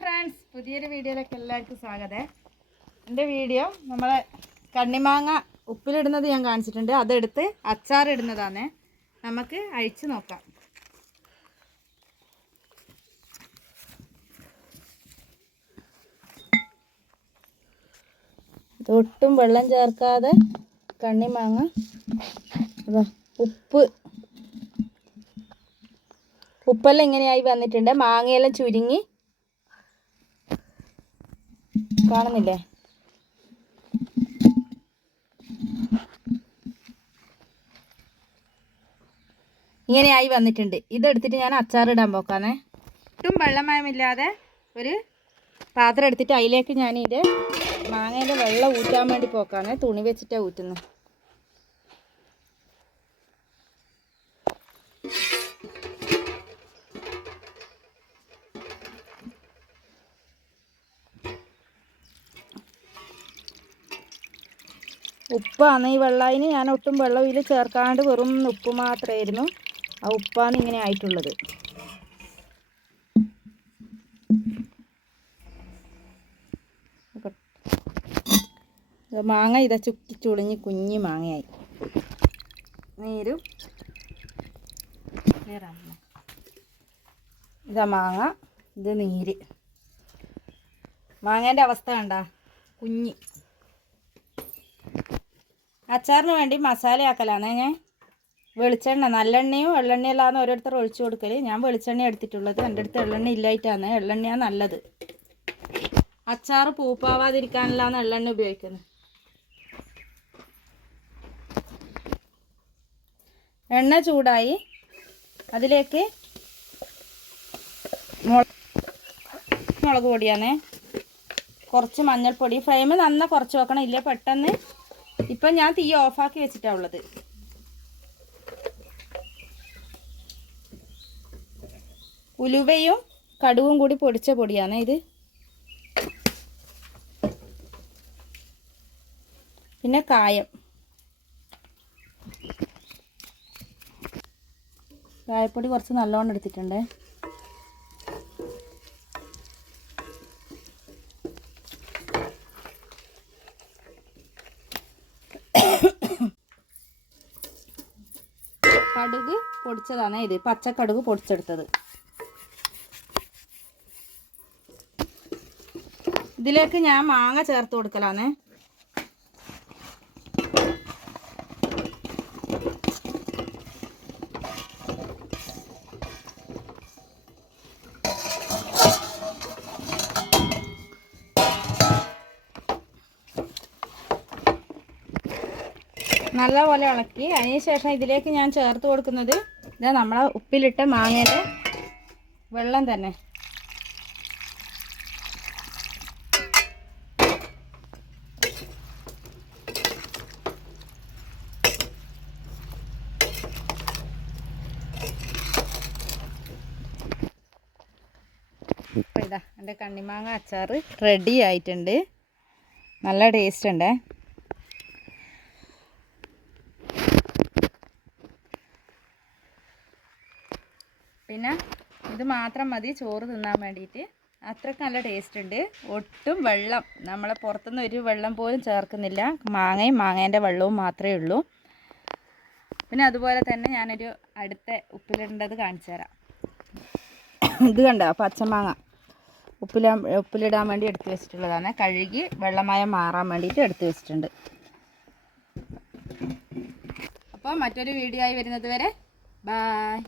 Friends പുതിയൊരു വീഡിയോയിലേക്ക് എല്ലാവർക്കും സ്വാഗതം. എന്റെ വീഡിയോ നമ്മൾ കണ്ണിമാങ്ങ ഉപ്പിലിടുന്നത് ഞാൻ കാണിച്ചിട്ടുണ്ട്. അതെടുത്ത് അച്ചാറിടുന്നതാണ് നമുക്ക് അഴിച്ചു നോക്കാം. ഒട്ടും വെള്ളം ചേർക്കാതെ കണ്ണിമാങ്ങ. ഉപ്പ്. ഉപ്പെല്ലാം ഇങ്ങനെയായി വന്നിട്ടുണ്ട്. മാങ്ങയെല്ലാം ചുരുങ്ങി കാണുന്നില്ലേ? ഇങ്ങനെയായി വന്നിട്ടുണ്ട്. ഇതെടുത്തിട്ട് ഞാൻ അച്ചാറിടാൻ പോക്കാന്നേ. ഒട്ടും വെള്ളമയമില്ലാതെ ഒരു പാത്രം എടുത്തിട്ട് അതിലേക്ക് ഞാൻ ഇത് മാങ്ങേന്റെ വെള്ളം ഊറ്റാൻ വേണ്ടി പോക്കാന്നേ. തുണി വെച്ചിട്ടാണ് ഊറ്റുന്നത് ഉപ്പാണ്. ഈ വെള്ളായിന് ഞാൻ ഒട്ടും വെള്ളം ഇതിൽ ചേർക്കാണ്ട് വെറും ഉപ്പ് മാത്രമായിരുന്നു ആ ഉപ്പാണ് ഇങ്ങനെ ആയിട്ടുള്ളത്. മാങ്ങ ഇതാ ചുക്കി ചുളിഞ്ഞ് കുഞ്ഞി മാങ്ങയായി. നീരും ഇതാ മാങ്ങ ഇത് നീര്. മാങ്ങേന്റെ അവസ്ഥ കണ്ട കുഞ്ഞി. അച്ചാറിന് വേണ്ടി മസാലയാക്കലാണ് ഞാൻ. വെളിച്ചെണ്ണ നല്ലെണ്ണയും എള്ളെണ്ണയെല്ലാം ഓരോരുത്തർ ഒഴിച്ചു കൊടുക്കൽ ഞാൻ വെളിച്ചെണ്ണ എടുത്തിട്ടുള്ളത് എന്റെ അടുത്ത് എള്ളെണ്ണ ഇല്ലായിട്ടാണ് എള്ളെണ്ണയാണ് നല്ലത്. അച്ചാർ പൂപ്പാവാതിരിക്കാനല്ലാന്ന് എള്ളെണ്ണ ഉപയോഗിക്കുന്നത് എണ്ണ ചൂടായി. അതിലേക്ക് മുള- മുളക് പൊടിയാണ് കുറച്ച് മഞ്ഞൾപ്പൊടി. ഫ്ലെയിം നന്ന കുറച്ച് വെക്കണം. ഇല്ല? പെട്ടെന്ന് ഇപ്പം ഞാൻ തീ ഓഫാക്കി വെച്ചിട്ടാണ് ഉള്ളത്. ഉലുവയും കടുവും കൂടി പൊടിച്ച പൊടിയാണ് ഇത്. പിന്നെ കായം. കായപ്പൊടി കുറച്ച് നല്ലോണം എടുത്തിട്ടുണ്ട്. കടുക് പൊടിച്ചതാണ് ഇത്. പച്ചക്കടുക് പൊടിച്ചെടുത്തത്. ഇതിലേക്ക് ഞാൻ മാങ്ങ ചേർത്ത് കൊടുക്കലാണ്. നല്ലപോലെ ഇളക്കി. അതിന് ശേഷം ഇതിലേക്ക് ഞാൻ ചേർത്ത് കൊടുക്കുന്നത് ഇതാ നമ്മളെ ഉപ്പിലിട്ട മാങ്ങയുടെ വെള്ളം തന്നെ. ഇപ്പം ഇതാ എന്റെ കണ്ണിമാങ്ങ അച്ചാർ റെഡി ആയിട്ടുണ്ട്. നല്ല ടേസ്റ്റ് ഉണ്ടേ. പിന്നെ ഇത് മാത്രം മതി ചോറ് തിന്നാൻ വേണ്ടിയിട്ട്. അത്രയ്ക്ക് നല്ല ടേസ്റ്റ് ഉണ്ട്. ഒട്ടും വെള്ളം നമ്മളെ പുറത്തുനിന്ന് ഒരു വെള്ളം പോലും ചേർക്കുന്നില്ല. മാങ്ങയും മാങ്ങേന്റെ വെള്ളവും മാത്രമേ ഉള്ളൂ. പിന്നെ അതുപോലെ തന്നെ ഞാനൊരു അടുത്ത ഉപ്പിലിടേണ്ടത് കാണിച്ചു തരാം. ഇത് കണ്ടോ പച്ചമാങ്ങ. ഉപ്പിലാ ഉപ്പിലിടാൻ വേണ്ടി എടുത്തു വെച്ചിട്ടുള്ളതാണ്. കഴുകി വെള്ളമയം മാറാൻ വേണ്ടിയിട്ട് എടുത്തു വെച്ചിട്ടുണ്ട്. അപ്പോൾ മറ്റൊരു വീഡിയോ ആയി വരുന്നത് വരെ ബായ്